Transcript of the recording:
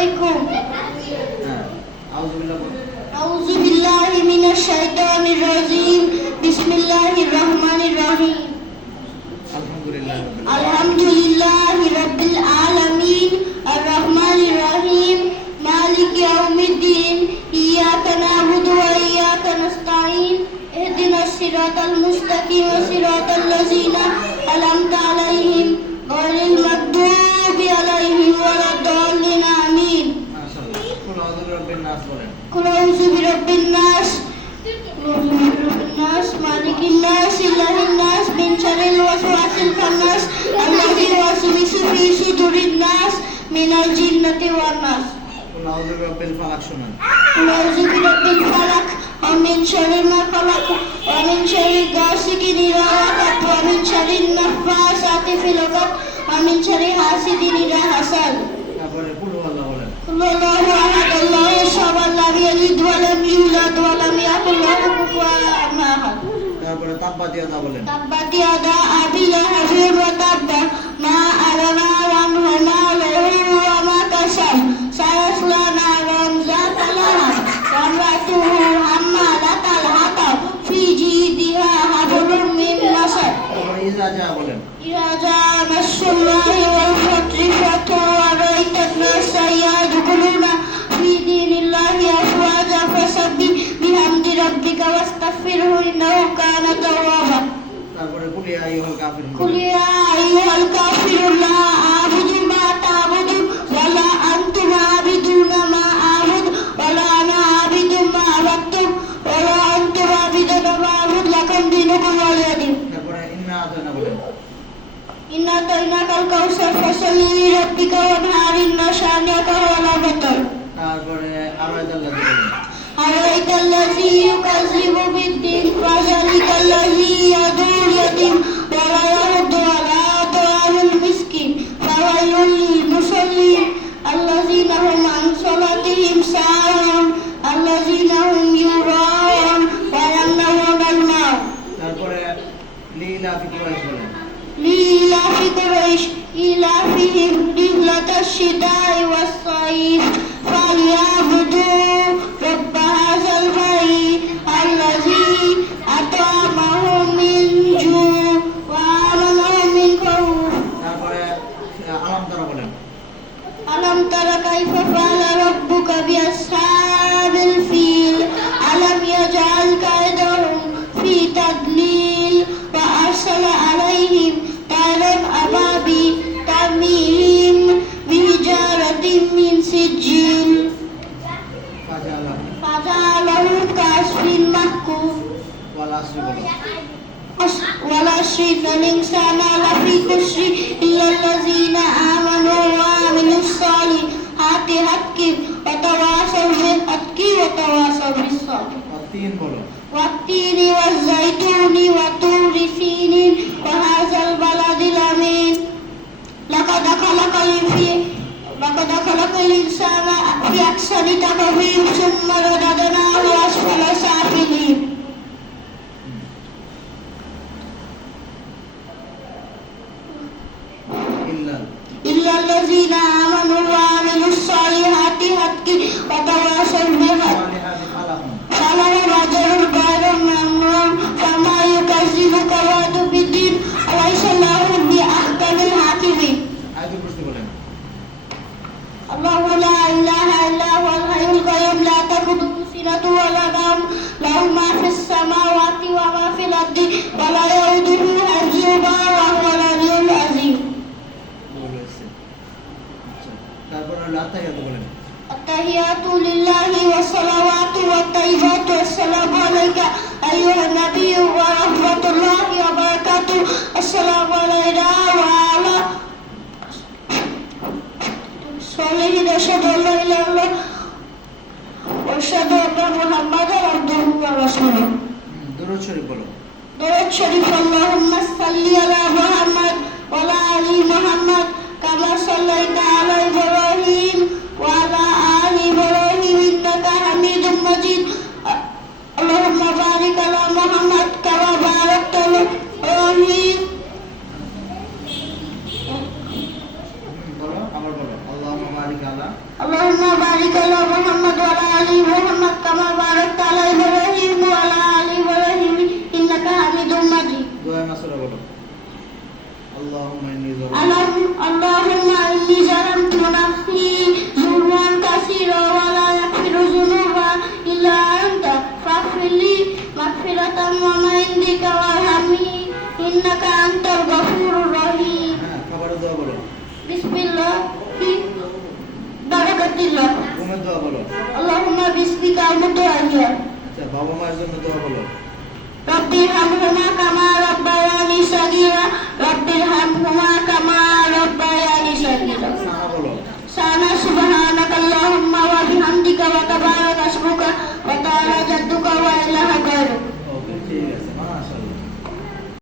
আলাইকুম। হ্যাঁ, আউযু বিল্লাহি মিনাশ শাইতানির রাজিম। বিসমিল্লাহির রহমানির রহিম। আলহামদুলিল্লাহি রাব্বিল আলামিন আর রহমানির রহিম মালিক ইয়াউমিদ্দিন ইয়্যাকা না'বুদু ওয়া ইয়্যাকা নাস্তাঈন ইহদিনাস সিরাতাল মুস্তাকিম সিরাতাল লাযিনা আন'আমতা আলাইহিম গায়রিল মাগদুবি আলাইহিম ওয়ালাদ-দাল্লিন আমিন। কুল আউযু বিরাব্বিন নাস মালিকিন নাস ইলাহিন নাস মিন শাররিল ওয়াসওয়াসিল খান্নাস আল্লাযী ইউওয়াসওয়িসু ফী সুদুরিন নাস মিনাল জিন্নাতি ওয়ান নাস। কুল আউযু বিরাব্বিল ফালাক শুনান। কুল আউযু বিরাব্বিল ফালাক ওয়া মিন শাররি মা খালাক ওয়া মিন শাররি গাসিকিন ইযা ওয়াকাব ওয়া মিন শাররিন নাফাসাতি ফিল উকাদ ওয়া মিন শাররি হাসিদিন ইযা হাসাদ। তারপরে কুল আল্লাহ বলেন। কুল আল্লাহু আহাদ আল্লাহু সামাদ লাম ইয়ালিদ ওয়া লাম ইউলাদ ওয়া লাম ইয়াকুল লাহু কুফুওয়ান আহাদ। তারপরে তাব্বাত ইয়াদা বলেন। তাব্বাত ইয়াদা আবি লাহাবিন ওয়া তাব্বা মা আগানা আনহু মালুহু ওয়া মা কাসাব সায়াসলা নারান যাতা লাহাব ওয়া imra'atuhu হাম্মালাতাল হাতাব ফি জিদিহা হাবলুম মিন মাসাদ। তারপরে ইজা জা বলেন। ইযা জা নাসরুল্লাহি ওয়াল ফাতহু ওয়া রাআইতান নাসা ইয়াদখুলুনা ফি দীনিল্লাহি আফওয়াজা ফাসাব্বিহ বিহামদি রাব্বিকা ওয়াস্তাগফিরহু ইন্নাহু কানা তাওয়াবা। তারপরে কুল ইয়া আইয়ুহাল কাফিরুন। কুল ইয়া আইয়ুহাল কাফিরুন লা আ'বুদু মা তা'বুদুন ওয়া লা আনতুম আ'বিদুনা মা আ'বুদু ওয়া লা আনা আ'বিদু মা আ'বাদতুম ওয়া লা আনতুম আ'বিদুনা মা আ'বুদু লাকুম দীনুকুম ওয়ালিয়া দীন। তারপরে ইন্না আতানা বলেন। ইন্না আতাইনাকাল কাউসার ফাসাল্লি লিরাব্বিকা ওয়ানহার ইন্না শানিআকা হুয়াল আবতার। তারপরে আরাইতাল্লাযী বলেন। আরাইতাল্লাযী ইউকাযযিবু বিদ্দীন ফাযালিকাল্লাযী ইয়াদুল ইয়াতীম ওয়া লা ইয়াহুদ্দু আলা তা'আমিল মিসকিন ফাওয়াইলুল লিল মুসাল্লিন আল্লাযীনা হুম আন সালাতিহিম সাহুন আল্লাযীনা হুম ইউরাউন ওয়া ইয়ামনাউনাল মাউন। তারপরে লিলাফি কুরাইশ বলেন। লিলাফি কুরাইশ ইলাফিহিম রিহলাতাশ শিতা'i ওয়াস সাইফ ফালইয়াবুদু রাব্ব হাযাল বাইত আল্লাযী আত'আমাহুম মিন জু' ওয়া আমানাহুম মিন খাউফ। তারপরে আলাম তারা বলেন। আলাম তারা কাইফা ফাআলা রাব্বুকা বিআসহাবিল ফিল আলাম ইয়াজআল কায়দাহুম ফি তাদলিল ওয়া আরসালা আলাইহিম তায়রান আবাবিল তারমিহিম বিহিজারাতিন মিন সিজ্জিল ফাজআলাহু কা'আসফিন মা'কুল। ওয়াল আসরি বলেন। ওয়াল আশরি ইন্নাল ইনসানা লাফি খুসরি ইল্লাল্লাযীনা আমানু ওয়া আমিলুস সালিহাতি ওয়া তাওয়াসাউ বিল হাক্কি ওয়া তাওয়াসাউ বিস সাবর। ওয়াত্তিন বলেন। ওয়াত্তিনি ওয়াজ যাইতুনি ওয়া তুরি সিনিন ওয়া হাযাল বালাদিল আমিন। লাকাদ খালাকাল ইনসানা ফি আহসানি তাকওয়িম সুম্মা রাদাদনাহু আসফালা সাফিলিন। ইল্লাল্লাযীনা আমানু ওয়া আমিলুস সালিহাতি ওয়া তাওয়াসাউ বিল হাক্কি ফালাহুম আজরুন গায়রু মামনুন ফামা ইউকাযযিবুকা বা'দু বিদ্দীন আলাইসা লাহু বিআহকামিল হাকিমিন। আয়াতুল কুরসি বলেন। আল্লাহু লা ইলাহা ইল্লা হুয়াল হাইয়ুল কাইয়্যুম লা তাখুযুহু সিনাতুন ওয়া লা নাওম লাহু মা ফিস সামাওয়াতি ওয়া মা ফিল আরদি ওয়া লা ইয়াউদুহু হিফযুহুমা ওয়া হুয়াল আলিয়্যুল আযীম। তারপরে আত্তাহিয়াতু বলেন। আত্তাহিয়াতু লিল্লাহি ওয়াস সালাওয়াতু ওয়াত তাইয়্যিবাতু আসসালামু আলাইকা আইয়ুহান নাবিয়্যু ওয়া রাহমাতুল্লাহি ওয়া বারাকাতুহু। আসসালামু আলাইনা ওয়া আলা সালিহিন আশহাদু আল্লা ইলাহা ইল্লাল্লাহ ওয়া আশহাদু আন্না মুহাম্মাদান আবদুহু ওয়া রাসূলুহু। দুরূদ শরীফ বলো। দুরূদ শরীফ আল্লাহুম্মা সাল্লি আলা মুহাম্মাদ ওয়া আলা আলি মুহাম্মাদ কামা সাল্লাইতা আলা ইব্রাহিম ওয়া আলা আলি ইব্রাহিম ইন্নাকা হামিদুম মাজিদ। আল্লাহুম্মা বারিক আলা মুহাম্মাদ কামা বারাকতা আলা ইব্রাহিম। বলো, আবার বলো। আল্লাহুম্মা বারিক আলা اللهم وبارك على محمد وعلى آل محمد كما باركت على إبراهيم وعلى آل إبراهيم إنك حميد مجيد দোয়া মাসুরা বলো اللهم إني ظلمت اللهم إني ظلمت نفسي ظلما كثيرا ولا يغفر الذنوب إلا أنت فاغفر لي مغفرة من عندك وارحمني إنك أنت الغفور